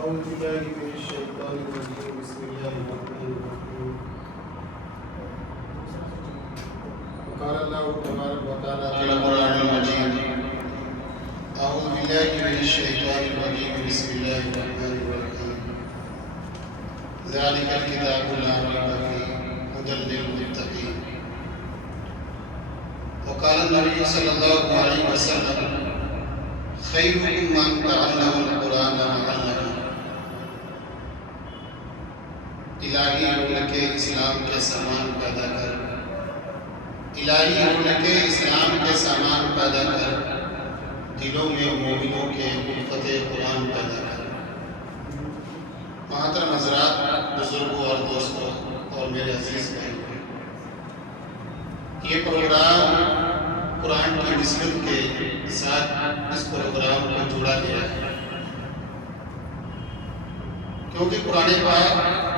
أعوذ بالله من الشيطان الرجيم بسم الله الرحمن الرحيم وقال الله تبارك وتعالى في القرآن المجيد أعوذ بالله من الشيطان الرجيم بسم الله الرحمن الرحيم ذلك الكتاب لا ريب فيه هدى للمتقين وقال النبي صلى الله عليه وسلم خيركم من تعلم القرآن وعلمه الہی ملک اسلام کے سامان پیدا کر، الہی ملک اسلام کے سامان پیدا کر، دلوں میں مومنوں کے الفت قرآن پیدا کر۔ محترم حضرات، بزرگوں اور دوستوں اور میرے عزیز بھائیوں، یہ پروگرام قرآن کی نسبت کے ساتھ اس پروگرام کو جوڑا گیا ہے، کیونکہ قرآن پاک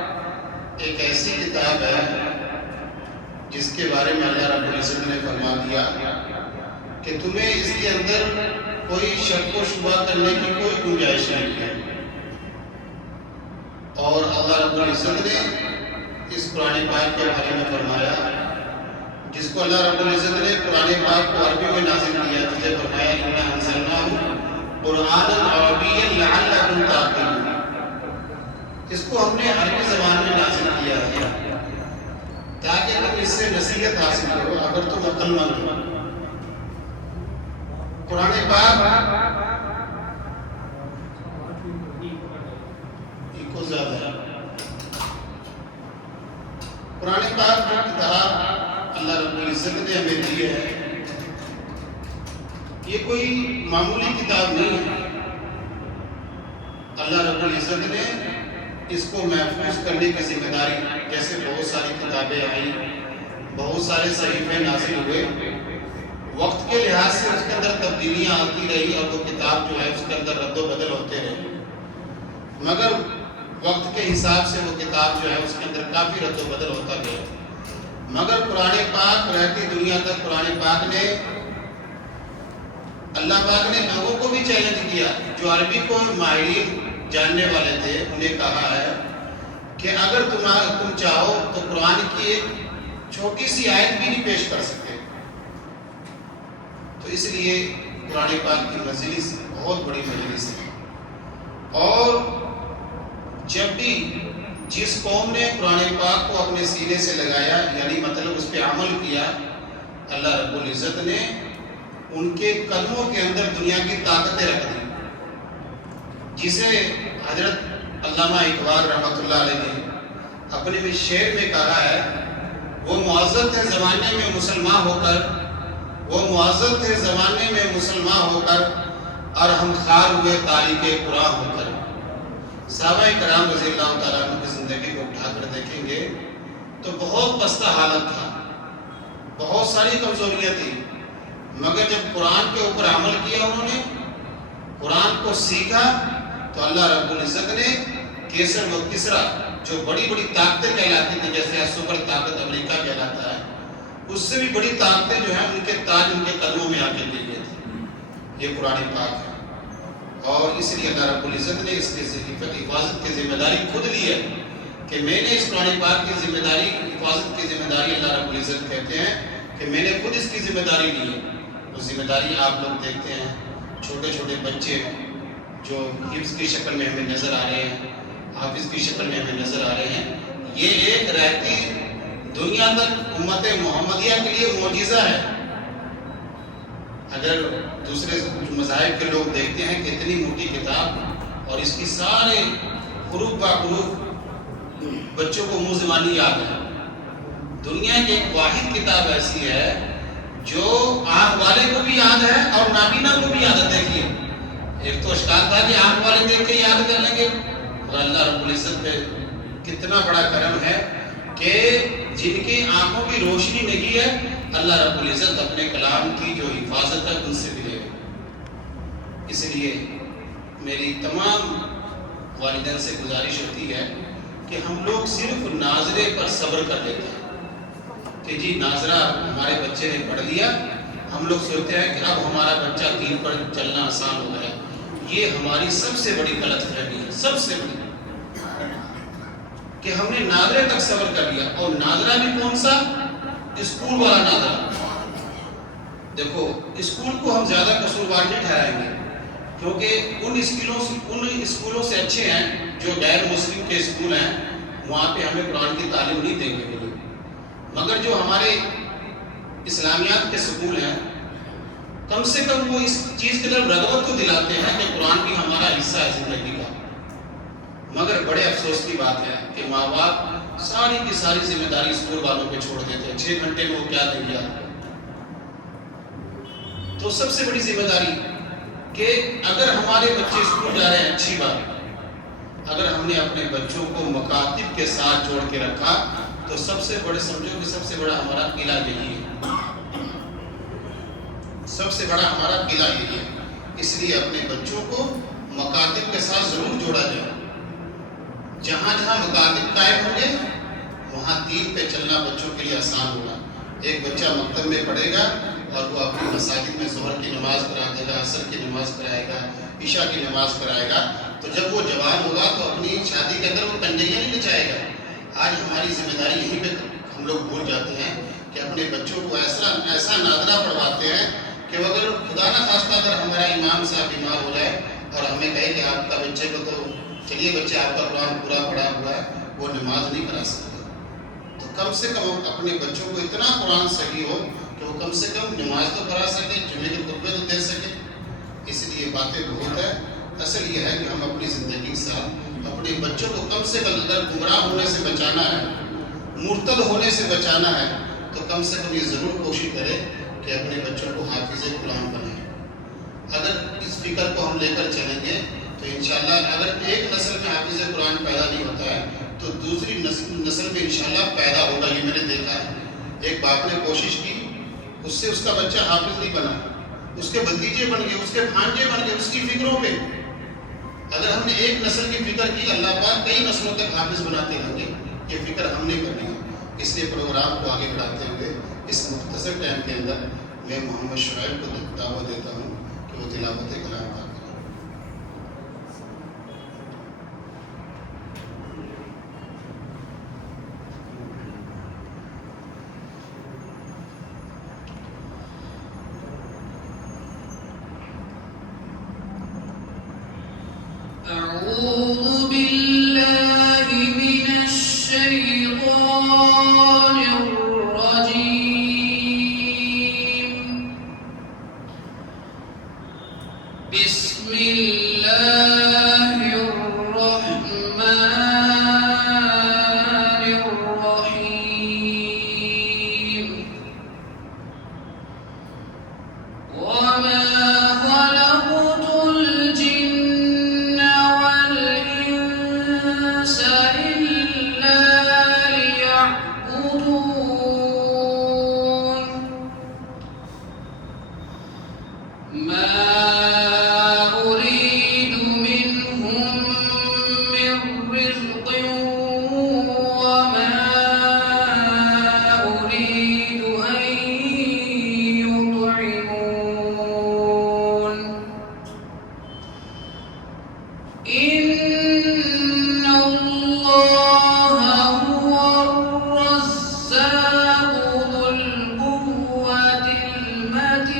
ایک ایسی کتاب ہے جس کے بارے میں اللہ رب العزت نے فرما دیا کہ تمہیں اس کے اندر کوئی شک و شبہ کرنے کی کوئی گنجائش نہیں ہے، اور اللہ رب العزت نے اس قرآن پاک کے بارے میں فرمایا، جس کو اللہ رب العزت نے قرآن پاک کو عربی میں نازل کیا، جسے فرمایا اِنَّا أَنزَلْنَاهُ قُرْآنًا عَرَبِيًّا لَعَلَّكُمْ تَعْقِلُونَ، اس کو ہم نے عربی زبان میں نازل کیا ہے تاکہ تم اس سے نصیحت حاصل کرو اگر تم عقل مند ہو۔ قرآن پاک ایکو زیادہ ہے، قرآن پاک جو کتاب اللہ رب العزت نے ہمیں دی ہے، یہ کوئی معمولی کتاب نہیں ہے۔ اللہ رب العزت نے اس کو محفوظ کرنے کی ذمہ داری، جیسے بہت ساری کتابیں آئیں، بہت سارے صحیفے نازل ہوئے، وقت کے لحاظ سے اس کے اندر تبدیلیاں آتی رہی اور وہ کتاب جو ہے اس کے اندر رد و بدل ہوتے رہے، مگر وقت کے حساب سے وہ کتاب جو ہے اس کے اندر کافی رد و بدل ہوتا گیا، مگر قرآن پاک رہتی دنیا تک قرآن پاک نے، اللہ پاک نے لوگوں کو بھی چیلنج کیا جو عربی کو ماہرین جاننے والے تھے، انہیں کہا ہے کہ اگر تم چاہو تو قرآن کی ایک چھوٹی سی آیت بھی نہیں پیش کر سکتے، تو اس لیے قرآن پاک کی مجلس بہت بڑی مجلس ہے، اور جب بھی جس قوم نے قرآن پاک کو اپنے سینے سے لگایا، یعنی مطلب اس پہ عمل کیا، اللہ رب العزت نے ان کے قدموں کے اندر دنیا کی طاقتیں رکھ دی، جسے حضرت علامہ اقبال رحمۃ اللہ علیہ نے اپنے میں شعر میں کہا ہے، وہ معزز تھے زمانے میں مسلمان ہو کر، وہ معزز تھے زمانے میں مسلمان ہو کر، اور ہم خار ہوئے تاریخ قرآن ہو کر۔ صحابہ کرام رضی اللہ تعالیٰ عنہ کی زندگی کو اٹھا کر دیکھیں گے تو بہت پستہ حالت تھا، بہت ساری کمزوریاں تھیں، مگر جب قرآن کے اوپر عمل کیا، انہوں نے قرآن کو سیکھا، تو اللہ رب العزت نے کیسر و کسرا جو بڑی بڑی طاقتیں کہلاتی تھیں، جیسے سپر طاقت امریکہ کہلاتا ہے، اس سے بھی بڑی طاقتیں جو ہیں ان کے تاج ان کے قدموں میں آ کے گر گئے تھے۔ یہ قرآن پاک ہے، اور اس لیے اللہ رب العزت نے اس کی حفاظت کی ذمہ داری خود لی ہے کہ میں نے اس قرآن پاک کی ذمہ داری، حفاظت کی ذمہ داری اللہ رب العزت کہتے ہیں کہ میں نے خود اس کی ذمہ داری لی ہے۔ وہ ذمہ داری آپ لوگ دیکھتے ہیں، چھوٹے چھوٹے بچے جو حفظ کی شکل میں ہمیں نظر آ رہے ہیں، حافظ کی شکل میں ہمیں نظر آ رہے ہیں، یہ ایک رہتی دنیا تک امت محمدیہ کے لیے معجزہ ہے۔ اگر دوسرے مذاہب کے لوگ دیکھتے ہیں کہ اتنی موٹی کتاب اور اس کی سارے حروف با حروف بچوں کو منہ زبانی یاد ہے، دنیا کی ایک واحد کتاب ایسی ہے جو آنکھ والے کو بھی یاد ہے اور نابینا کو بھی یاد ہے۔ دیکھیے، ایک تو اشکال تھا کہ آنکھ والے دیکھ کے یاد کر لیں گے، اور اللہ رب العزت پہ کتنا بڑا کرم ہے کہ جن کی آنکھوں کی روشنی نہیں ہے، اللہ رب العزت اپنے کلام کی جو حفاظت ہے ان سے بھی لے گا۔ اس لیے میری تمام والدین سے گزارش ہوتی ہے کہ ہم لوگ صرف ناظرے پر صبر کر لیتے ہیں کہ جی ناظرہ ہمارے بچے نے پڑھ لیا، ہم لوگ سوچتے ہیں کہ اب ہمارا بچہ دین پر چلنا آسان ہو گیا۔ یہ ہماری سب سے بڑی غلط فہمی ہے، سب سے بڑی، کہ ہم نے ناظرے تک صبر کر لیا، اور ناظرہ بھی کون سا؟ اسکول والا ناظرہ۔ دیکھو اسکول کو ہم زیادہ قصوروار نہیں ٹھہرائیں گے، کیونکہ ان اسکولوں سے اچھے ہیں جو غیر مسلم کے اسکول ہیں، وہاں پہ ہمیں قرآن کی تعلیم نہیں دیں گے وہ لوگ، مگر جو ہمارے اسلامیات کے اسکول ہیں کم سے کم وہ اس چیز کی طرف رغبت تو دلاتے ہیں کہ قرآن بھی ہمارا حصہ ہے زندگی کا۔ مگر بڑے افسوس کی بات ہے کہ ماں باپ ساری کی ساری ذمہ داری اسکول والوں پہ چھوڑ دیتے ہیں، 6 گھنٹے میں وہ کیا دیں گے آپ کو؟ تو سب سے بڑی ذمہ داری کہ اگر ہمارے بچے اسکول جا رہے ہیں اچھی بات، اگر ہم نے اپنے بچوں کو مکاتب کے ساتھ جوڑ کے رکھا تو سب سے بڑے سمجھو کہ سب سے بڑا ہمارا قلعہ یہی ہے، سب سے بڑا ہمارا قلعہ یہی ہے۔ اس لیے اپنے بچوں کو مکاتب کے ساتھ ضرور جوڑا جائے، جہاں جہاں مکاتب قائم ہوں گے وہاں دین پہ چلنا بچوں کے لیے آسان ہوگا۔ ایک بچہ مکتب میں پڑھے گا اور وہ اپنی مساجد میں ظہر کی نماز کرا دے گا، عصر کی نماز کرائے گا، عشاء کی نماز کرائے گا، تو جب وہ جوان ہوگا تو اپنی شادی کے اندر وہ کنجریاں نہیں نچائے گا۔ آج ہماری ذمہ داری یہیں پہ ہم لوگ بھول جاتے ہیں کہ اپنے بچوں کو ایسا ناظرہ پڑھواتے ہیں کہ وہ اگر خدا نہ خواستہ اگر ہمارا امام صاحب بیمار ہو جائے اور ہمیں کہے کہ آپ کا بچے کو تو چلیے بچے آپ کا قرآن پورا پڑھا ہوا ہے، وہ نماز نہیں کرا سکتا، تو کم سے کم اپنے بچوں کو اتنا قرآن صحیح ہو کہ وہ کم سے کم نماز تو پڑھا سکے، جمعے کے خطبے تو دے سکے۔ اس لیے باتیں بہت ہے، اصل یہ ہے کہ ہم اپنی زندگی کے ساتھ اپنے بچوں کو کم سے کم اگر گمراہ ہونے سے بچانا ہے، مرتد ہونے سے بچانا ہے، تو کم سے کم یہ ضرور کوشش کرے کہ اپنے بچوں کو حافظ قرآن بنائیں۔ اگر اس فکر کو ہم لے کر چلیں گے تو انشاءاللہ اگر ایک نسل میں حافظ قرآن پیدا نہیں ہوتا ہے تو دوسری نسل میں انشاءاللہ پیدا ہوگا، یہ میں نے دیکھا ہے۔ ایک باپ نے کوشش کی، اس سے اس کا بچہ حافظ نہیں بنا، اس کے بھتیجے بن گئے، اس کے بھانجے بن گئے، اس کی فکروں پہ۔ اگر ہم نے ایک نسل کی فکر کی، اللہ پاک کئی نسلوں تک حافظ بناتے رہیں گے، یہ فکر ہم نے کرنی ہے۔ اس لیے پروگرام کو آگے بڑھاتے ہوئے اس مختصر ٹائم کے اندر میں محمد شعیب کو دعوت دیتا ہوں کہ وہ تلاوت کلام کریں۔ أعوذ بالله من الشيطان الرجيم، بسم الله الرحمن الرحيم، وما خلقت الجن والإنس إلا ليعبدون، ما أريد منهم من رزق وما أريد أن يطعمون، إن الله هو الرزاق ذو القوة المتين،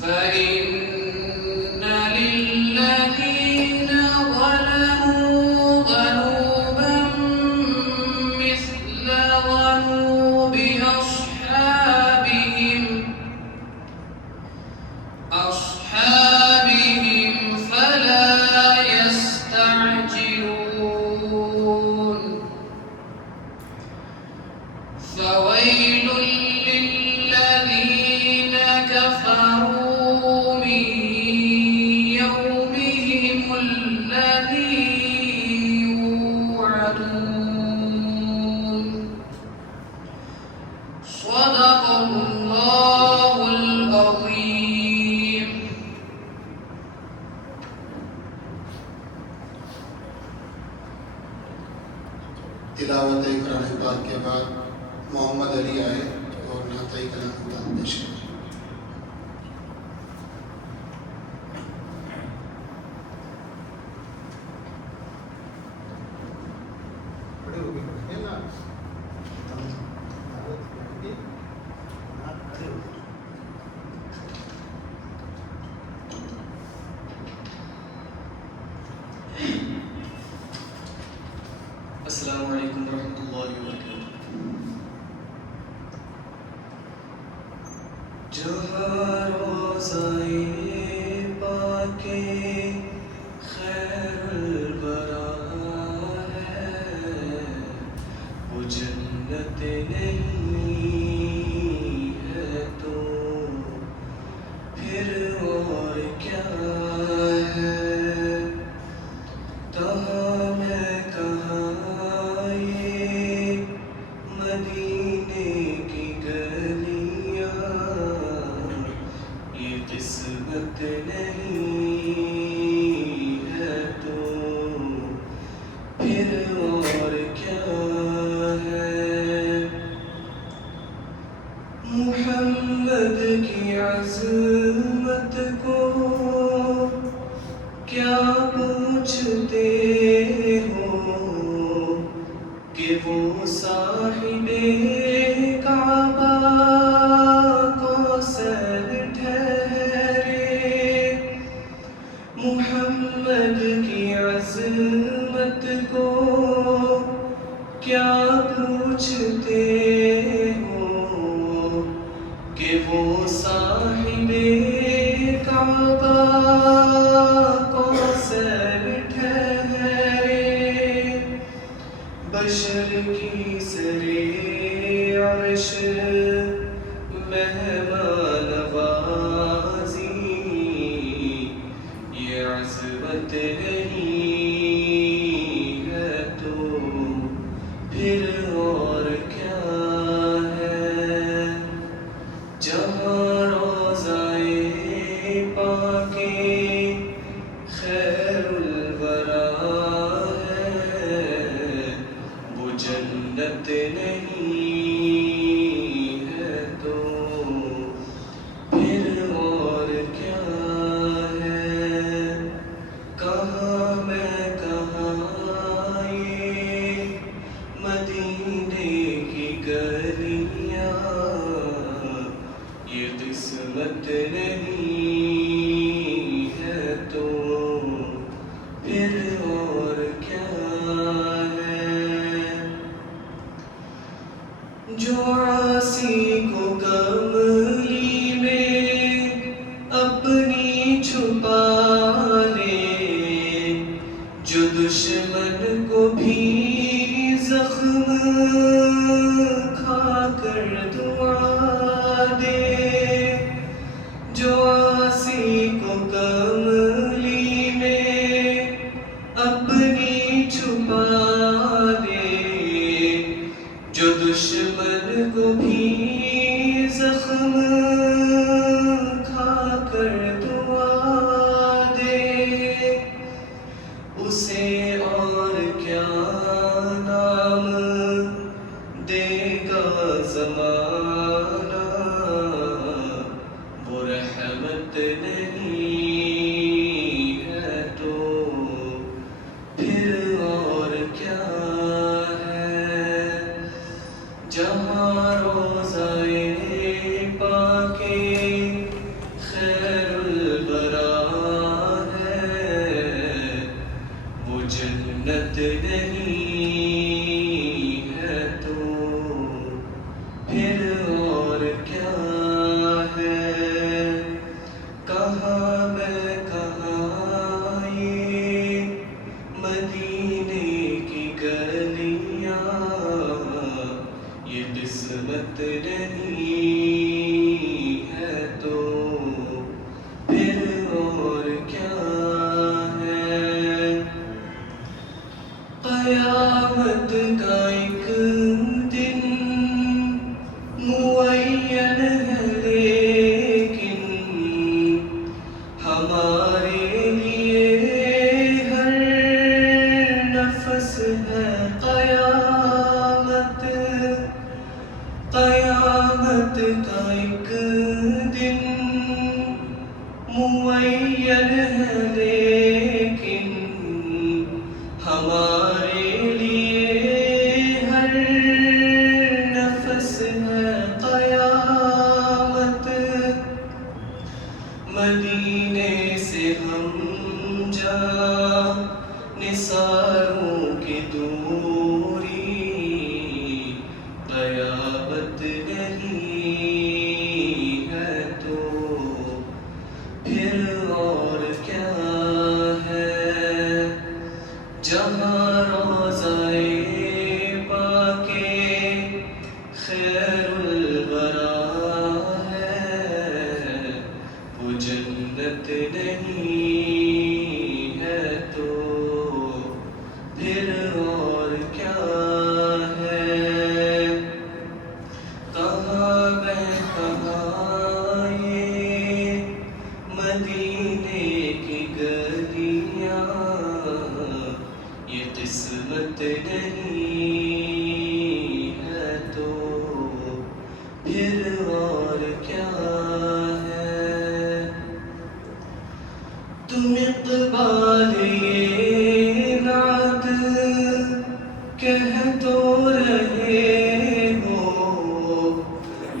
فإن للذين ظلموا ذنوبا مثل ذنوب أصحابهم فلا يستعجلون، فويل للذين كفروا من يومهم الذي يوعدون، صدق الله العظيم۔ تلاوت قرآن پاک کے بعد محمد علی آئے اور نعت کلام پیش کریں۔ پاک خیر الورا ہے، وہ جنت نہیں ہے تو پھر اور کیا ہے؟ کہاں میں کہاں یہ مدینے کی گلیاں، یہ قسمت نہیں ہے تو پھر اور کیا ہے؟ محمد کی عظمت کو کیا پوچھتے ہو کہ وہ صاحب کعبہ کوثر ٹھہرے؟ محمد کی عظمت کو کیا پوچھتے ہو کہ وہ صاحب کعبہ کوثر ٹھہرے؟ بشر کی سرے عرش مہمان نوازی، یہ عظمت نہیں ہے تو پھر اور کیا ہے؟ جہاں روضۂ پاک خیر الورا ہے، وہ جنت نہیں ہے تو پھر اور کیا ہے؟ کہاں میں کہاں یہ مدینے کی گلیاں، یہ قسمت نہیں ہے تو پھر اور کیا ہے؟ جو عاصی کو کملی میں اپنی چھپا لے، جو دشمن کو بھی زخم کھا کر دعا دے، جو عاصی کو کملی میں اپنی چھپا دے، جو دشمن کو بھی زخم کھا کر دعا دے، اسے اور کیا نام دے گا زمانہ؟ وہ رحمت نہیں ہے تو پھر اور کیا ہے؟ جہاں روضۂ پاک خیر الورا ہے، وہ جنت نہیں ہے تو پھر اور کیا ہے؟ کہاں میں کہاں یہ مدینے کی گلیاں، یہ قسمت نہیں ہے تو پھر اور کیا ہے؟ قیامت کا ایک دن معین ہے لیکن ہمارے لیے ہر نفس ہے قیامت۔ قیامت کا ایک دن معین ہے لیکن ہمارے لیے ہر نفس ہے قیامت۔ مدینے سے ہم جہاں نثاروں کی دوری، قیامت نہیں ہے تو پھر اور کیا ہے جہاں روضۂ پاک خیر الورا ہے وہ جنت نہیں ہے تو پھر اور کیا ہے کہاں میں کہاں یہ مدینے کی گلیاں یہ قسمت نہیں ہے تو پھر اور کیا ہے تم اقبال یہ نعت کہہ تو رہے ہو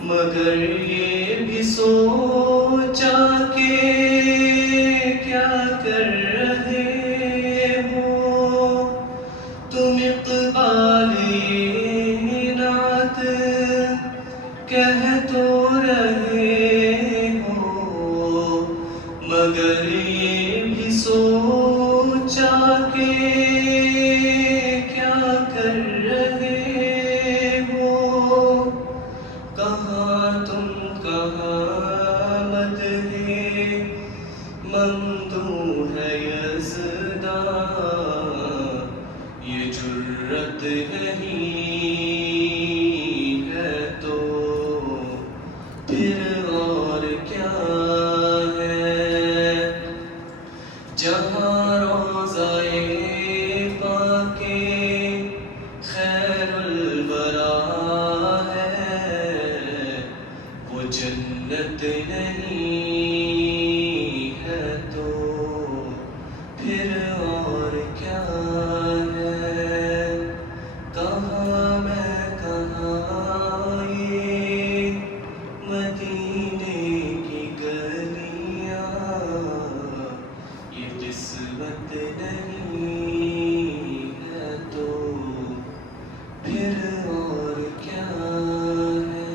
مگر یہ بھی سوچا کہ کیا کر رہے ہو تم اقبال یہ نعت کہہ تو رہے ہو مگر یہ بھی سوچا کہ کیا کر رہے ہو کہاں تم کہاں مدح ممدوح ہے یزداں یہ جرت نہیں ہے تو پھر اور کیا ہے جہاں روضۂ پاک خیر الورا ہے وہ جنت نہیں ہے تو پھر اور کیا ہے کہاں میں کہاں یہ مدینے کی گلیاں یہ قسمت نہیں ہے تو پھر اور کیا ہے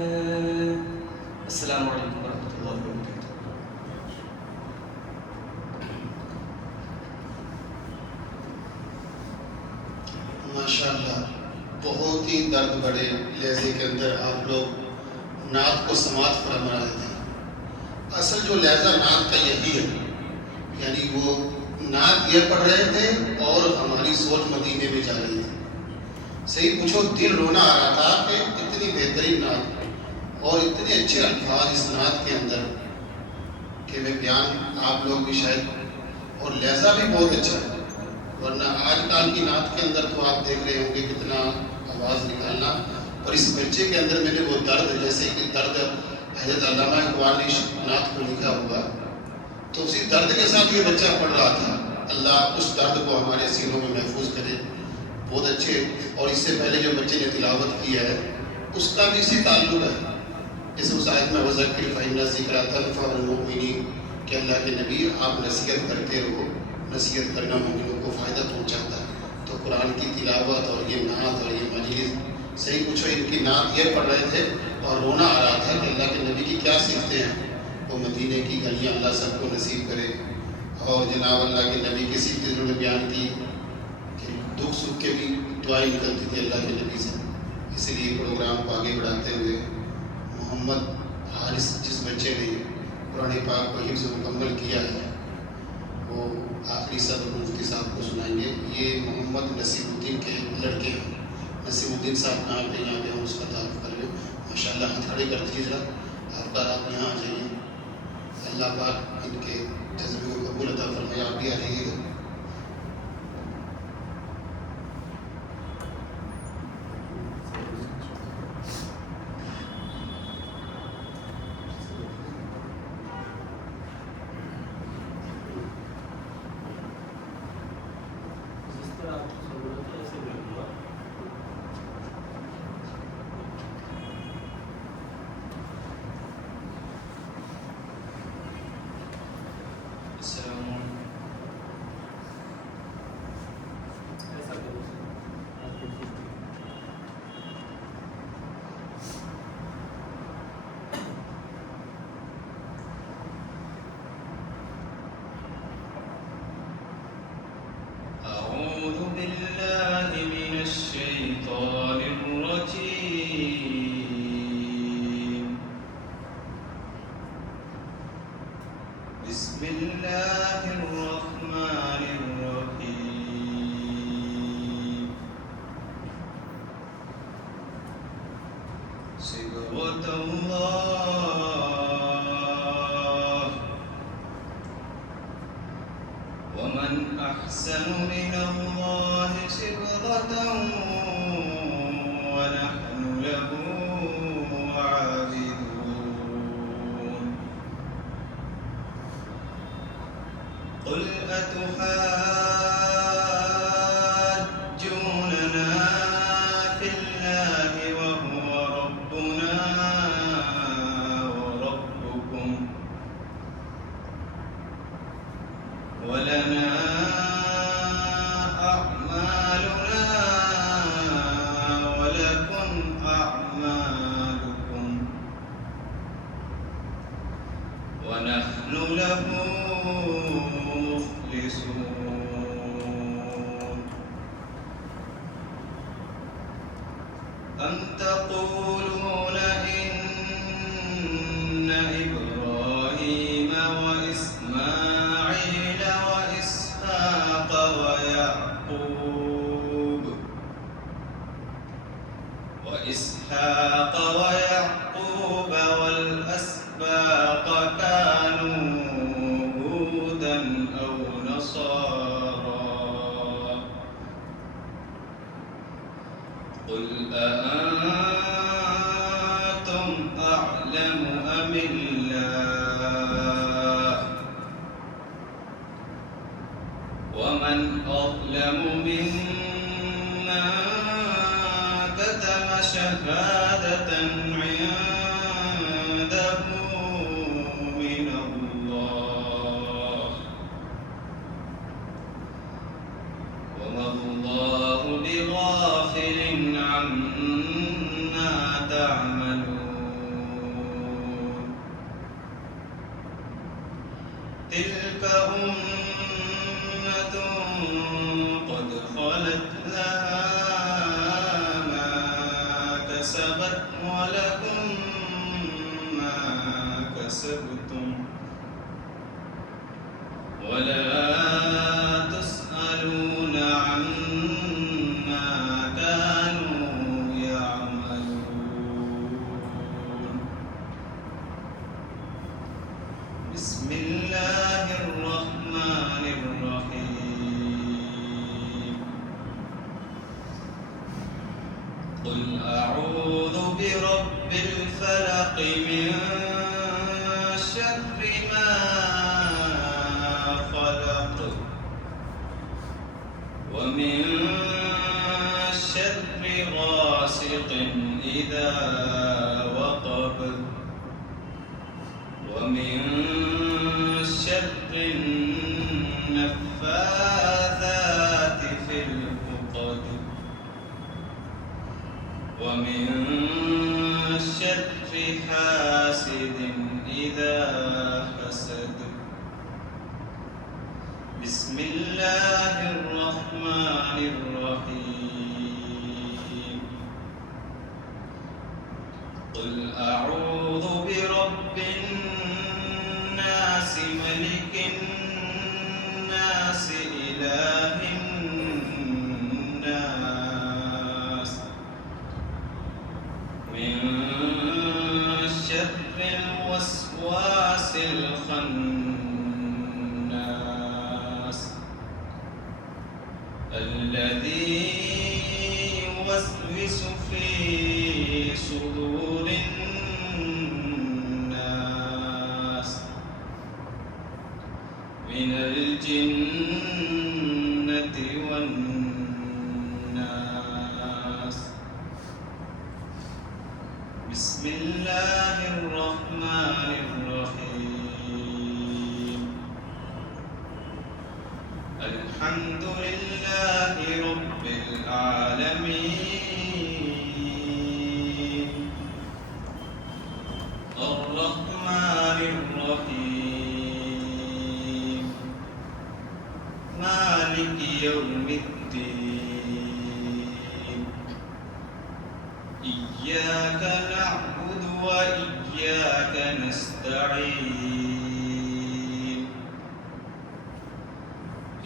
السلام علیکم ورحمۃ اللہ وبرکاتہ ماشاءاللہ بہت ہی درد بڑے لہجے کے اندر آپ لوگ نعت کو سماعت فرما رہے تھے اصل جو لہجہ نعت کا یہی ہے یعنی وہ نعت یہ پڑھ رہے تھے اور ہماری سوچ مدینے میں جا رہی تھی صحیح پوچھو دل رونا آ رہا تھا کہ اتنی بہترین نعت اور اتنے اچھے الفاظ اس نعت کے اندر کہ میں بیان آپ لوگ بھی شاید اور لہجہ بھی بہت اچھا ہے ورنہ آج کل کی نعت کے اندر تو آپ دیکھ رہے ہوں گے کتنا آواز نکالنا اور اس بچے کے اندر میں نے وہ درد جیسے کہ درد حضرت علامہ اقبال نے نعت کو لکھا ہوگا تو اسی درد کے ساتھ یہ بچہ پڑھ رہا تھا اللہ اس درد کو ہمارے سینوں میں محفوظ کرے بہت اچھے اور اس سے پہلے جو بچے نے تلاوت کیا ہے اس کا بھی اسی تعلق ہے جیسے اس آیت میں وذکر فإن الذکریٰ تنفع المؤمنین کہ اللہ کے نبی آپ نصیحت کرتے رہو نصیحت کرنا مومنوں کو فائدہ پہنچاتا ہے تو قرآن کی تلاوت اور یہ نعت اور یہ مجلس صحیح پوچھو ان کی نعت یہ پڑھ رہے تھے اور رونا آ رہا تھا کہ اللہ کے نبی کی کیا سیکھتے ہیں وہ مدینے کی گلیاں اللہ سب کو نصیب کرے اور جناب اللہ کے نبی کی سیکھتے انہوں نے بیان کی کہ دکھ سکھ کے بھی دعائیں نکلتی تھی اللہ کے نبی سے اسی لیے پروگرام کو آگے بڑھاتے ہوئے محمد حارث جس بچے نے قرآن پاک کو حفظ مکمل کیا ہے وہ آخری سبق مفتی صاحب کو سنائیں گے یہ محمد نصیب الدین کے لڑکے ہیں نصیب الدین صاحب کہاں پہ یہاں پہ ہم اس کا تعارف کر لیں ماشاء اللہ ہاتھ کھڑے کر دیجیے ذرا آپ کا رات یہاں آ جائیے اللہ پاک ان کے جذبے کو قبول عطا فرمائے آپ بھی آ جائیے گا الله الرحمن الرحيم صبغة الله ومن أحسن من الله صبغة ونحن له عابدون قل أتحاجوننا في الله وهو ربنا وربكم ولنا أعمالنا ولكم أعمالكم ونحن له مخلصون أم تقولون إن إبراهيم وإسماعيل وإسحاق ويعقوب والأسباط كانوا هودا أو نصارى قل أأنتم أعلم أم الله ومن أظلم ممن كتم شهادة عنده من الله وما الله بغافل عما تعملون تلك أمة قد خلت لها ما كسبت ولكم ما كسبتم ولا تسألون عما كانوا يعملون بسم الله الرحمن الرحيم قل أعوذ برب الفلق من شر ما خلق ومن شر غاسق إذا وقب ومن شر النفاثات في العقد ومن شر حاسد إذا حسد بسم الله الرحمن الرحيم قل أعوذ برب الناس ملك الناس إله الناس من شر الوسواس الخناس الذي يوسوس في صدور الناس من الجنة والناس بسم الله الرحمن الرحيم الحمد لله رب العالمين الرحمن الرحيم مالك يوم الدين إياك نعبد وإياك نستعين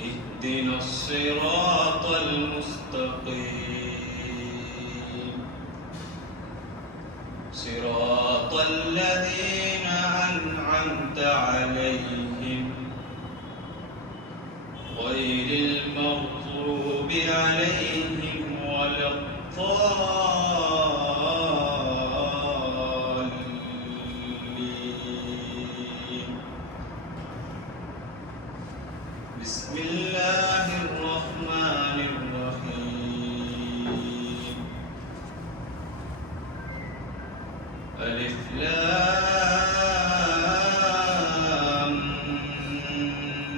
اهدنا الصراط المستقيم صراط الذين أنعمت عليهم غير المغضوب عليهم ولا الضالين. بسم الله الرحمن الرحيم. ألف لام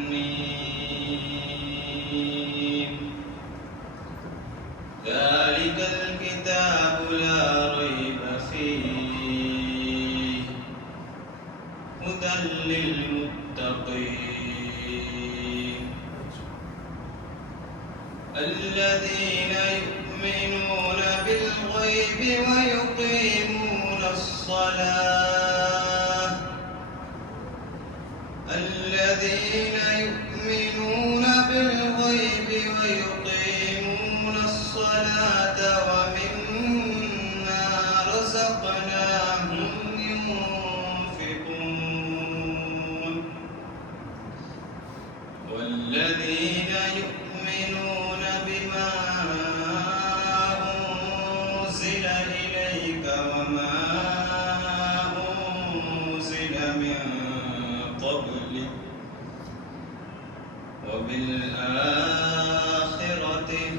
ميم. ذلك الكتاب لا ريب فيه هدى للمتقين الذين يؤمنون بالغيب ويقيمون الصلاة الذين يؤمنون بالغيب ويقيمون الصلاة ومما رزقناهم ينفقون والذين يؤمنون بما أنزل إليك وما أنزل من قبلك وبالآخرة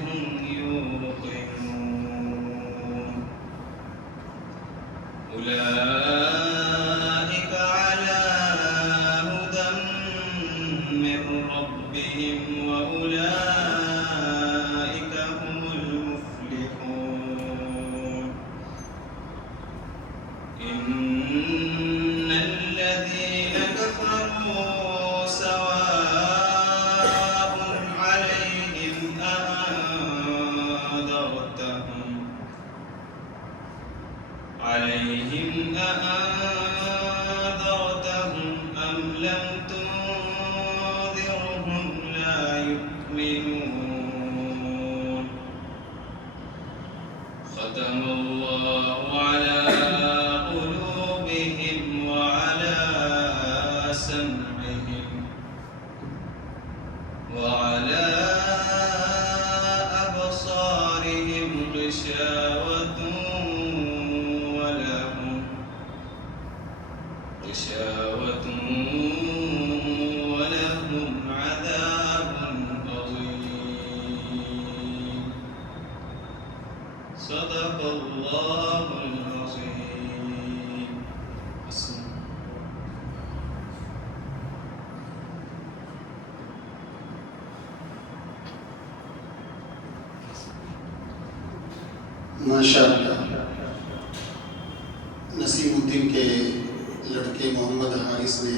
هم يوقنون أولئك على هدى من ربهم وأولئك هم المفلحون. إن الذين كفروا سواء عليهم أأنذرتهم أم لم تنذرهم لا يؤمنون. ختم الله على قلوبهم وعلى سمعهم وعلى أبصارهم غشاوة ولهم عذاب عظيم. صدق الله العظيم. ماشاءاللہ نسیم الدین کے لڑکے محمد حارث نے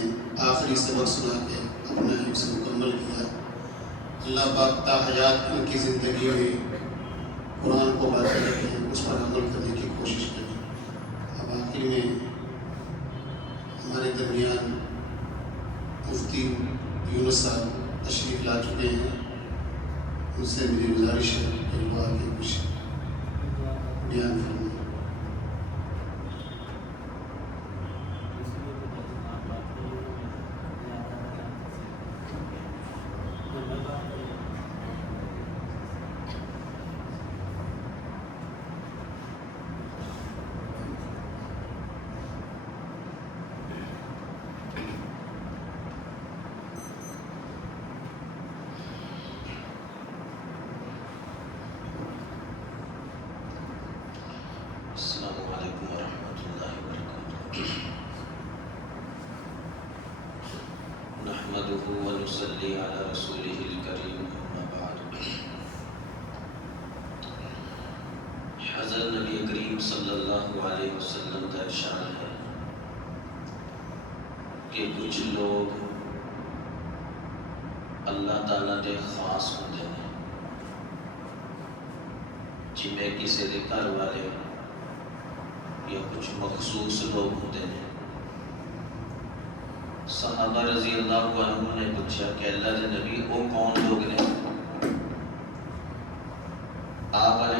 آخری سبق سنا کے اپنا حفظ مکمل کیا. اللہ پاک تا حیات ان کی زندگی میں قرآن کو باقی رکھے، اس پر عمل کرنے کی کوشش کریں. اب آخر میں ہمارے درمیان مفتی یونس صاحب تشریف لا چکے ہیں. ان سے میری گزارش ہے کہ وہ آگے کچھ بیان فرمائیں. السلام علیکم ورحمۃ اللہ وبرکاتہ. نحمده ونصلی علی رسوله الکریم اما بعد. حضرت نبی کریم صلی اللہ علیہ وسلم کا ارشاد ہے کہ کچھ لوگ اللہ تعالیٰ کے خاص ہوتے ہیں، جنہیں کسی کے گھر والے یا کچھ مخصوص لوگ ہوتے ہیں. صحابہ رضی اللہ عنہ نے پوچھا کہ اللہ کے نبی وہ کون لوگ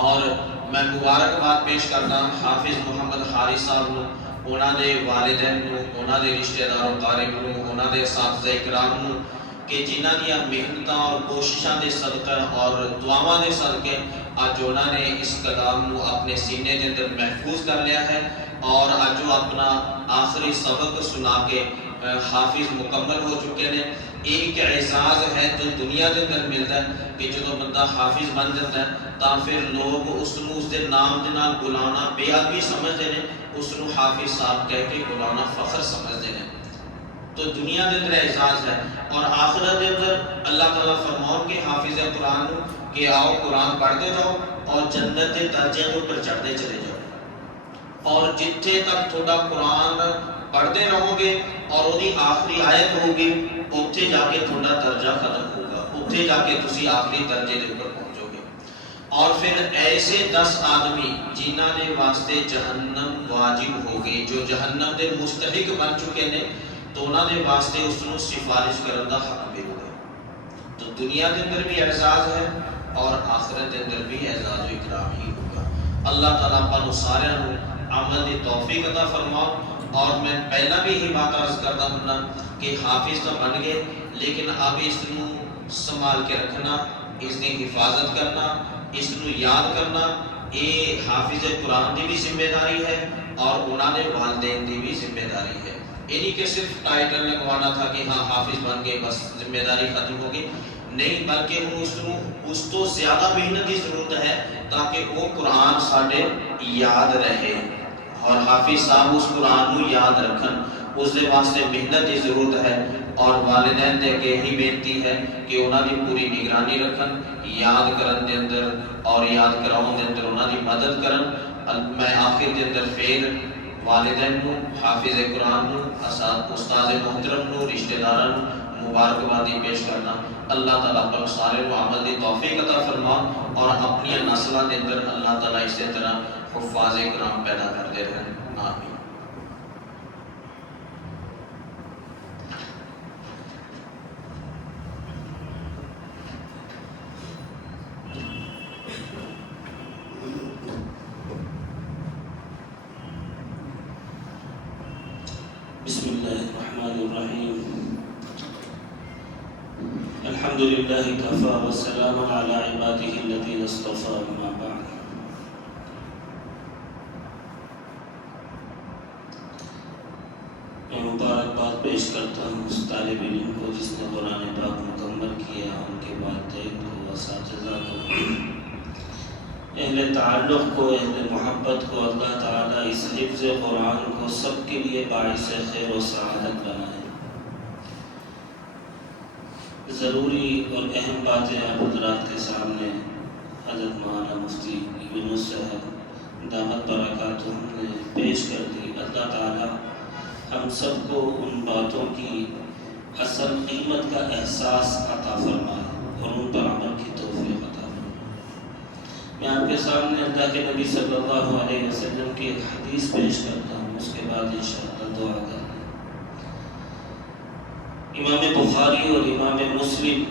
اور میں مبارکباد پیش کرنا حافظ محمد حارث صاحب نو، انہاں دے والدین نو، انہاں دے رشتہ دار و قارب نو، انہاں دے اساتذہ اکرام نو کہ جنہاں دیا محنتاں اور کوششاں دے صدقہ اور دعاواں دے صدقے اج انہاں نے اس کلام نو اپنے سینے دے اندر محفوظ کر لیا ہے اور اج وہ اپنا آخری سبق سنا کے حافظ مکمل ہو چکے ہیں۔ ایک اعزاز ہے جو دنیا دے اندر ملتا ہے کہ جدو بندہ حافظ بن جاتا ہے تا پھر لوگ اس دے نام دے نال بلانا بے ادبی سمجھتے ہیں، اس نو حافظ صاحب کہہ کے بلانا فخر سمجھتے ہیں۔ تو دنیا دے اندر اعزاز ہے اور آخرت دے اندر اللہ تعالیٰ فرماؤ کہ حافظ قرآن نو کہ آؤ قرآن پڑھتے جاؤ اور جنت کے درجے پر چڑھتے چلے جاؤ، اور جتھے تک تھوڑا قرآن پڑھتے رہو گے اور وہی آخری آیت ہوگی اتھے جا کے تھوڑا درجہ ختم ہوگا، اتھے جا کے تسی آخری درجے دے اوپر پہنچو گے۔ اور پھر ایسے 10 آدمی جنہاں نے واسطے جہنم واجب ہوگی، جو جہنم دے مستحق بن چکے نے، تو انہاں دے واسطے اس نو سفارش کرن دا حق بھی ہوگا۔ تو دنیا دے اندر بھی اعزاز ہے اور آخرت دے اندر بھی اعزاز و اکرام ہی ہوگا۔ اللہ تعالیٰ اپنوں سارے عمل دی توفیق عطا فرماؤ۔ اور میں پہلا بھی یہی بات عرض کرتا ہوں کہ حافظ تو بن گئے لیکن اب اس نو سنبھال کے رکھنا، اس کی حفاظت کرنا، اس نو یاد کرنا، یہ حافظ قرآن کی بھی ذمہ داری ہے اور انہوں نے والدین کی بھی ذمہ داری ہے۔ یہ نہیں کہ صرف ٹائٹل لگوانا تھا کہ ہاں حافظ بن گئے بس ذمہ داری ختم ہوگی، نہیں بلکہ اس تو زیادہ محنت کی ضرورت ہے تاکہ وہ قرآن ساڈے یاد رہے اور حافظ صاحب اس قرآن کو یاد رکھن، اس دے واسطے محنت کی ضرورت ہے۔ اور والدین دے کے یہی بینتی ہے کہ انہاں دی پوری نگرانی رکھن، یاد کرن دے اندر اور یاد کراؤن دے اندر انہاں دی مدد کرن۔ میں آخر دے اندر پھر والدین نو، حافظ قرآن نو، استاد محترم نو، رشتہ داراں نو مبارکبادی پیش کرنا۔ اللہ تعالیٰ پر سارے کو عمل دی توفیق عطا فرما اور اپنی نسلوں دے اندر اللہ تعالیٰ اسی طرح حفاظ کرام پیدا کرتے رہیں، آمین۔ بسم اللہ الرحمن الرحیم، الحمد للہ کفا والسلام علی عبادہ الذین اصطفى، اما بعد۔ میں مبارکباد پیش کرتا ہوں اس طالب علم کو جس نے قرآن پاک مکمل کیا، ان کے والدین کو، اساتذہ کو، اہل تعلق کو، اہل محبت کو، اللہ تعالیٰ اس حفظ قرآن کو سب کے لیے باعث خیر و سعادت بنائے۔ ضروری اور اہم باتیں آپ حضرات کے سامنے حضرت مولانا مفتی یونس صاحب دامت برکاتہم نے پیش کر دی۔ اللہ تعالیٰ ہم سب کو ان باتوں کی اصل قیمت کا احساس عطا فرمائے اور ان پر عمل کی توفیق عطا فرمائے۔ میں آپ کے سامنے اللہ کے نبی صلی اللہ علیہ وسلم کی ایک حدیث پیش کرتا ہوں، اس کے بعد انشاءاللہ دعا کریں۔ امام بخاری اور امام مسلم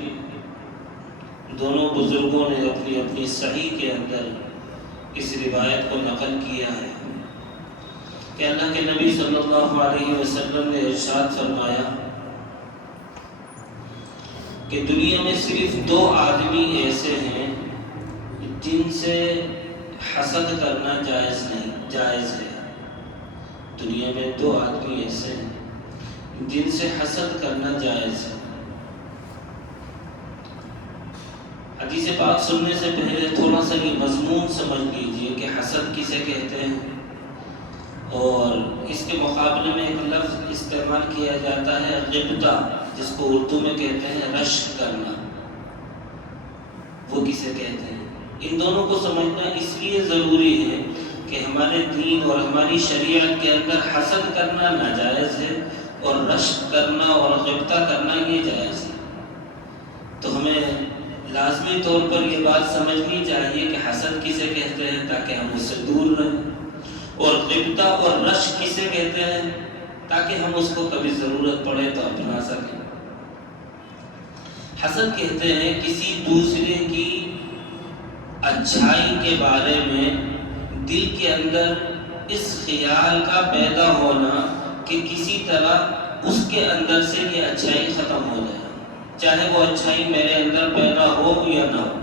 دونوں بزرگوں نے اپنی اپنی صحیح کے اندر اس روایت کو نقل کیا ہے کہ اللہ کے نبی صلی اللہ علیہ وسلم نے ارشاد فرمایا کہ دنیا میں صرف 2 آدمی ایسے ہیں جن سے حسد کرنا جائز ہے۔ دنیا میں 2 آدمی ایسے ہیں جن سے حسد کرنا جائز ہے۔ حدیث پاک سننے سے پہلے تھوڑا سا یہ مضمون سمجھ لیجئے کہ حسد کسے کہتے ہیں، اور اس کے مقابلے میں ایک لفظ استعمال کیا جاتا ہے غبطہ، جس کو اردو میں کہتے ہیں رشک کرنا، وہ کسے کہتے ہیں۔ ان دونوں کو سمجھنا اس لیے ضروری ہے کہ ہمارے دین اور ہماری شریعت کے اندر حسد کرنا ناجائز ہے اور رشک کرنا اور غبطہ کرنا یہ جائز ہے۔ تو ہمیں لازمی طور پر یہ بات سمجھنی چاہیے کہ حسد کسے کہتے ہیں تاکہ ہم اس سے دور رہیں، اور غبطہ اور رشک کسے کہتے ہیں تاکہ ہم اس کو کبھی ضرورت پڑے تو اپنا سکیں۔ حسد کہتے ہیں کسی دوسرے کی اچھائی کے بارے میں دل کے اندر اس خیال کا پیدا ہونا کہ کسی طرح اس کے اندر سے یہ اچھائی ختم ہو جائے، چاہے وہ اچھائی میرے اندر پیدا ہو یا نہ ہو۔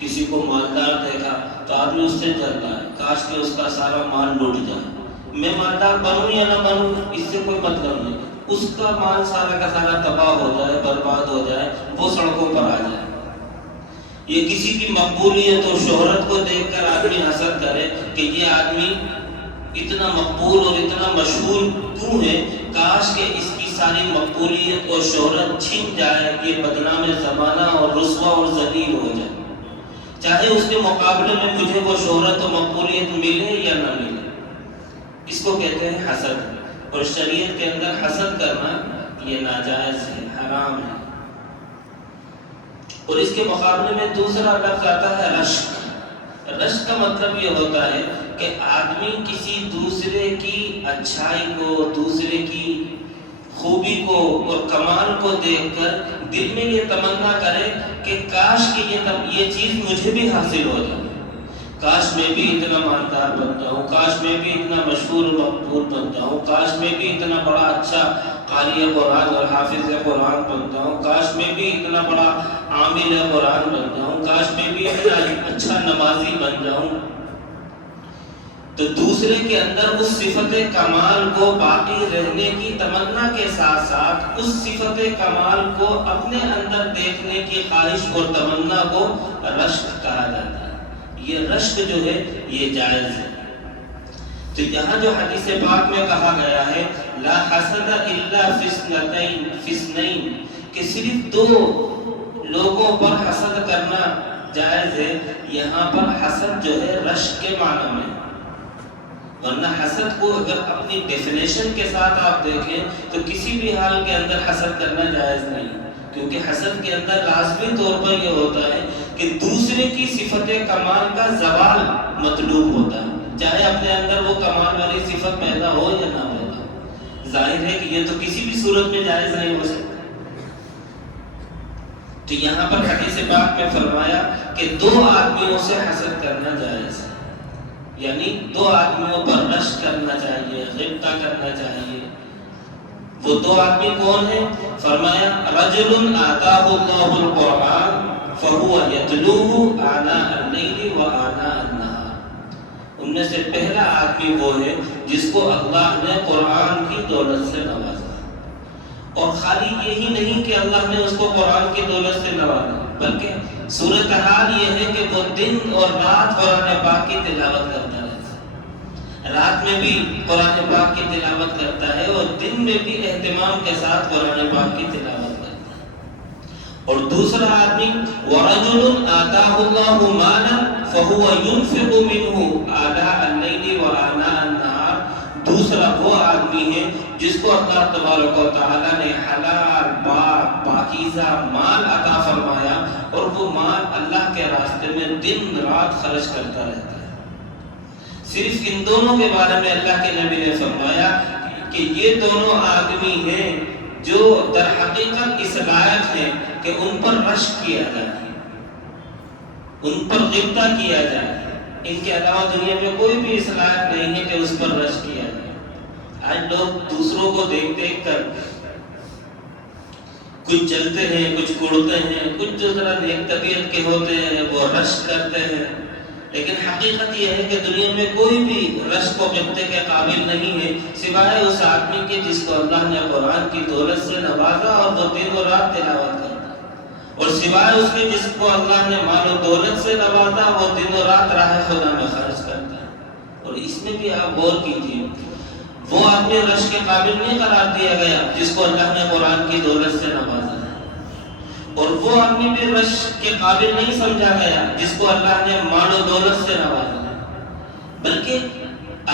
کسی کو مالدار دیکھا تو آدمی اس سے جلتا ہے، کاش کہ اس کا سارا مال لوٹ جائے۔ میں مالدار بنوں یا نہ بنوں اس سے کوئی مطلب نہیں، اس کا مال سارا کا سارا تباہ ہو جائے، برباد ہو جائے، وہ سڑکوں پر آ جائے۔ یہ کسی کی مقبولیت اور شہرت کو دیکھ کر آدمی حسد کرے کہ یہ آدمی اتنا مقبول اور اتنا مشہور کیوں ہے، کاش کہ اس کی ساری مقبولیت اور شہرت چھن جائے، یہ بدنام زمانہ اور رسوا اور ذلیل ہو جائے، چاہے اس کے مقابلے میں مجھے وہ شہرت و مقبولیت ملے یا نہ ملے۔ اس کو کہتے ہیں حسد، اور شریعت کے اندر حسد کرنا یہ ناجائز ہے، حرام ہے۔ اور اس کے مقابلے میں دوسرا لفظ آتا ہے رشک۔ رشک کا مطلب یہ ہوتا ہے کہ آدمی کسی دوسرے کی اچھائی کو، دوسرے کی خوبی کو اور کمال کو دیکھ کر دل میں یہ تمنا کرے کہ کاش کہ یہ چیز مجھے بھی حاصل ہو جائے، کاش میں بھی اتنا مالدار بنتا ہوں، کاش میں بھی اتنا مشہور و مقبول بنتا ہوں، کاش میں بھی اتنا بڑا اچھا قاری قرآن اور حافظ قرآن بنتا ہوں، کاش میں بھی اتنا بڑا عامل قرآن بنتا ہوں، کاش میں بھی اتنا اچھا نمازی بن جاؤں۔ تو دوسرے کے اندر اس صفت کمال کو باقی رہنے کی تمنا کے ساتھ ساتھ اس صفت کمال کو اپنے اندر دیکھنے کی خواہش اور تمنا کو رشک کہا جاتا ہے۔ یہ رشک جو ہے یہ جائز ہے۔ تو یہاں جو حدیث پاک میں کہا گیا ہے لا حسد الا فی اثنین، کہ صرف دو لوگوں پر حسد کرنا جائز ہے، یہاں پر حسد جو ہے رشک کے معنی میں، ورنہ حسد کو اگر اپنی ڈیفینیشن کے ساتھ آپ دیکھیں تو کسی بھی حال کے اندر حسد کرنا جائز نہیں، کیونکہ حسد کے اندر لازمی طور پر یہ ہوتا ہے کہ دوسرے کی صفت کمال کا زوال مطلوب ہوتا ہے، چاہے اپنے اندر وہ کمال والی صفت پیدا ہو یا نہ پیدا ہو۔ ظاہر ہے کہ یہ تو کسی بھی صورت میں جائز نہیں ہو سکتا۔ تو یہاں پر حدیث پاک میں فرمایا کہ دو آدمیوں سے حسد کرنا جائز ہے، یعنی دو آدمیوں پر رشک کرنا چاہیے، غبطہ کرنا چاہیے۔ وہ دو آدمی کون ہیں؟ فرمایا رجل آتاہ اللہ القرآن فہو یتلوہ آناء اللیل و آناء النہار۔ ان میں سے پہلا آدمی وہ ہے جس کو اللہ نے قرآن کی دولت سے نوازا، اور خالی یہی نہیں کہ اللہ نے اس کو قرآن کی دولت سے نوازا، بلکہ صورتحال یہ ہے کہ وہ دن اور رات قرآن پاک کی تلاوت کرتا رہتا ہے، رات میں بھی قرآن پاک کی تلاوت کرتا ہے اور دن میں بھی اہتمام کے ساتھ قرآن پاک کی تلاوت کرتا ہے۔ اور دوسرا آدمی وَرَجُلٌ آتَاهُ اللَّهُ مَالًا فَهُوَ يُنْفِقُ مِنْهُ آنَاءَ اللَّيْلِ وَآنَاءَ النَّهَارِ۔ دوسرا وہ آدمی ہے جس کو اللہ تبارک و تعالی نے حلال پاک پاکیزہ مال عطا فرمایا، اور وہ مال اللہ کے راستے میں دن رات خرچ کرتا رہتا ہے۔ صرف ان دونوں کے بارے میں اللہ کے نبی نے فرمایا کہ یہ دونوں آدمی ہیں جو در حقیقت اس لائق ہیں کہ ان پر رشک کیا جائے، ان پر غبطہ کیا جائے، ان کے علاوہ دنیا میں کوئی بھی اس لائق نہیں ہے کہ اس پر رشک کیا جائے۔ آج لوگ دوسروں کو دیکھ دیکھ کر کچھ چلتے ہیں، کچھ کڑتے ہیں، کچھ جو ذرا نیک طبیعت کے ہوتے ہیں وہ رشک کرتے ہیں، لیکن حقیقت یہ ہے کہ دنیا میں کوئی بھی رشک و غبطے کے قابل نہیں ہے سوائے اس آدمی کے جس کو اللہ نے قرآن کی دولت سے نوازا اور وہ دن و رات تلاوت کرتا ہے، اور سوائے اس کے جس کو اللہ نے مال و دولت سے نوازا وہ دن و رات راہ خدا میں خرچ کرتا ہے۔ اور اس میں بھی آپ غور کیجیے، وہ آدمی رشک کے قابل نہیں قرار دیا گیا جس کو اللہ نے قرآن کی دولت سے نوازا، اور وہ آدمی بھی رشک کے قابل نہیں سمجھا گیا جس کو اللہ نے مال و دولت سے نوازا، بلکہ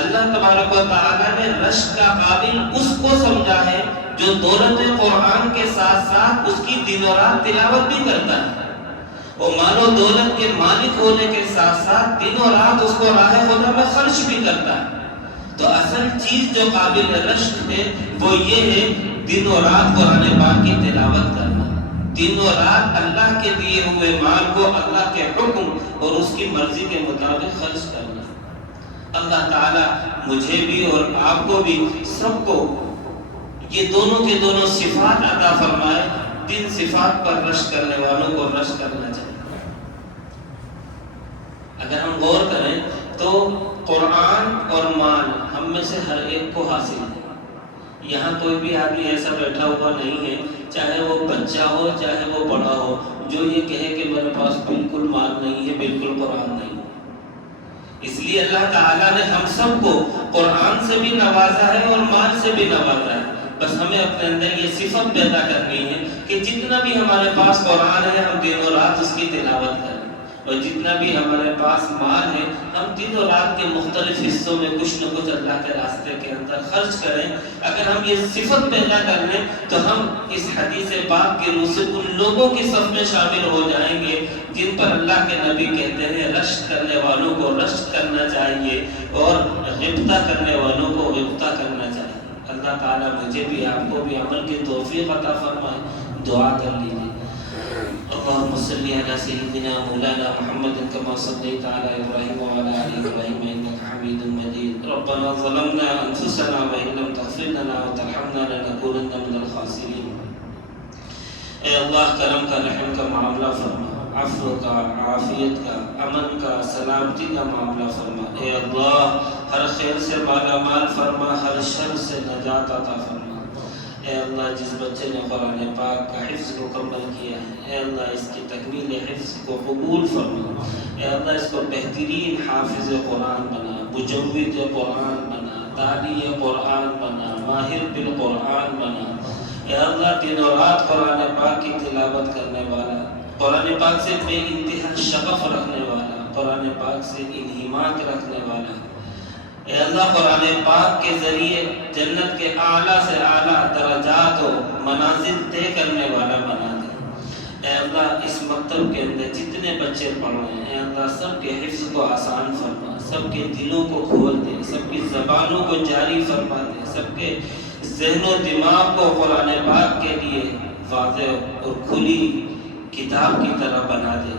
اللہ تبارک و تعالیٰ نے رشک کا قابل اس کو سمجھا ہے جو دولت قرآن کے ساتھ ساتھ اس کی دن و رات تلاوت بھی کرتا ہے، اور مال و دولت کے مالک ہونے کے ساتھ ساتھ دن و رات اس کو راہ خدا میں خرچ بھی کرتا ہے۔ تو اصل چیز جو قابل رشک ہے وہ یہ ہے دن و رات قرآن پاک کی تلاوت کرنا، دن و رات اللہ کے دیے ہوئے مال کو اللہ کے حکم اور اس کی مرضی کے مطابق خرچ کرنا. اللہ تعالیٰ مجھے بھی اور آپ کو بھی سب کو یہ دونوں کے دونوں صفات عطا فرمائے. تین صفات پر رشک کرنے والوں کو رشک کرنا چاہیے. اگر ہم غور کریں تو قرآن اور مال ہم میں سے ہر ایک کو حاصل ہے. یہاں کوئی بھی آدمی ایسا بیٹھا ہوا نہیں ہے, چاہے وہ بچہ ہو چاہے وہ بڑا ہو, جو یہ کہے کہ میرے پاس بالکل مال نہیں ہے, بالکل قرآن نہیں ہے. اس لیے اللہ تعالیٰ نے ہم سب کو قرآن سے بھی نوازا ہے اور مال سے بھی نوازا ہے. بس ہمیں اپنے اندر یہ صفت پیدا کرنی ہے کہ جتنا بھی ہمارے پاس قرآن ہے ہم دن و رات اس کی تلاوت کریں, اور جتنا بھی ہمارے پاس مال ہے ہم دن و رات کے مختلف حصوں میں کچھ نہ کچھ اللہ کے راستے کے اندر خرچ کریں. اگر ہم یہ صفت پیدا کر لیں تو ہم اس حدیث پاک کی روح سے ان لوگوں کی صف میں شامل ہو جائیں گے جن پر اللہ کے نبی کہتے ہیں رشک کرنے والوں کو رشک کرنا چاہیے اور غبطہ کرنے والوں کو غبطہ کرنا چاہیے. اللہ تعالیٰ مجھے بھی آپ کو بھی عمل کی توفیق عطا فرمائے. دعا کر لیجیے. اللهم صل على سيدنا مولانا محمد كما صليت على ابراهيم وعلى ال ابراهيم انك حميد مجيد. ربنا ظلمنا انفسنا وان لم تغفر لنا وترحمنا لنكونن من الخاسرين. اے اللہ کرم کا رحم کا معاملہ فرما, عفو کا, عافیت کا, امن کا, سلامتی کا معاملہ فرما. اے اللہ ہر خیر سے مالا مال فرما, ہر شر سے نجات عطا فرما. اے اللہ جس بچے نے قرآن پاک کا حفظ مکمل کیا ہے, اے اللہ اس کی تکمیل حفظ کو قبول فرما. اے اللہ اس کو بہترین حافظ قرآن بنا, مجود قرآن بنا, داعی قرآن بنا, ماہر بالقرآن بنا. اے اللہ دن و رات قرآن پاک کی تلاوت کرنے والا, قرآن پاک سے بے انتہا شغف رکھنے والا, قرآن پاک سے انہماک رکھنے والا. اے اللہ قرآن پاک کے ذریعے جنت کے اعلیٰ سے اعلیٰ درجات و منازل طے کرنے والا بنا دے. اے اللہ اس مکتب کے اندر جتنے بچے پڑھ رہے ہیں, اے اللہ سب کے حفظ کو آسان فرما, سب کے دلوں کو کھول دے, سب کی زبانوں کو جاری فرما دے, سب کے ذہن و دماغ کو قرآن پاک کے لیے واضح اور کھلی کتاب کی طرح بنا دے.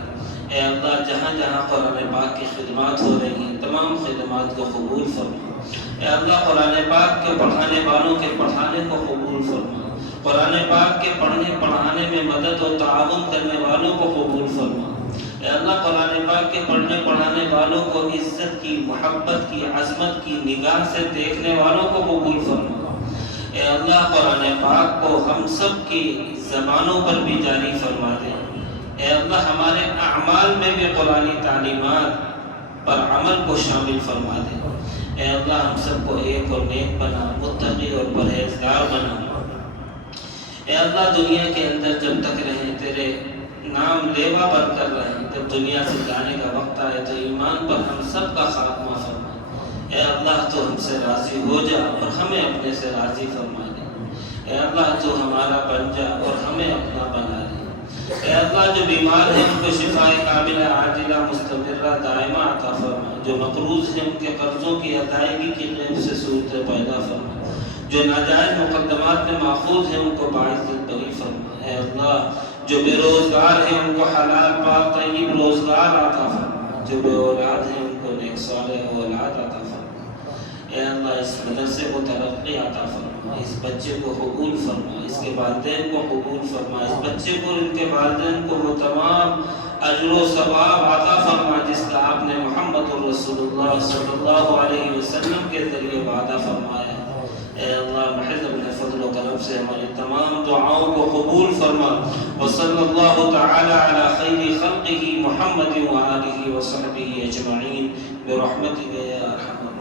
اے اللہ جہاں جہاں قرآن پاک کی خدمات ہو رہی ہیں تمام خدمات کو قبول فرما. اے اللہ قرآن پاک کے پڑھانے والوں کے پڑھانے کو قبول فرما. قرآن پاک کے پڑھنے پڑھانے میں مدد و تعاون کرنے والوں کو قبول فرما. اے اللہ قرآن پاک کے پڑھنے پڑھانے والوں کو عزت کی, محبت کی, عظمت کی نگاہ سے دیکھنے والوں کو قبول فرما. اے اللہ قرآن پاک کو ہم سب کی زبانوں پر بھی جاری فرما دے. اے اللہ ہمارے اعمال میں بھی قرآنی تعلیمات پر عمل کو شامل فرما دے. اے اللہ ہم سب کو ایک اور نیک بنا, متقی اور پرہیزگار بنا. اے اللہ دنیا کے اندر جب تک رہیں تیرے نام لیوا بن کر رہیں, جب دنیا سے جانے کا وقت آئے تو ایمان پر ہم سب کا خاتمہ فرما. اے اللہ تو ہم سے راضی ہو جا اور ہمیں اپنے سے راضی فرما دے. اے اللہ تو ہمارا بن جا اور ہمیں اپنا بنا دے. اے اللہ جو بیمار ہیں ان کو شفاء کاملہ عاجلہ مستمرہ دائمہ عطا فرما. جو مقروض ہیں ان کے قرضوں کی ادائیگی کی غیب سے صورت پیدا فرما. جو ناجائز مقدمات میں ماخوذ ہیں ان کو باعث بری فرما. اے اللہ جو بے روزگار ہیں ان کو حلال پاک طیب روزگار عطا فرما. جو بے اولاد ہیں ان کو نیک صالح اولاد عطا فرما. اے اللہ اس مدرسے کو ترقی عطا فرما. اس بچے کو قبول فرما, اس کے والدین کو قبول فرما, اس بچے کو ان کے والدین کو وہ تمام اجر و ثواب عطا فرما جس کا آپ نے محمد رسول اللہ صلی اللہ علیہ وسلم کے ذریعے وعدہ فرمایا. اے اللہ محض اپنے فضل و کرم سے ہماری تمام دعاؤں کو قبول فرما. وصلی اللہ تعالی علی خیر خلقہ محمد وآلہ وصحبہ اجمعین برحمتک یا ارحم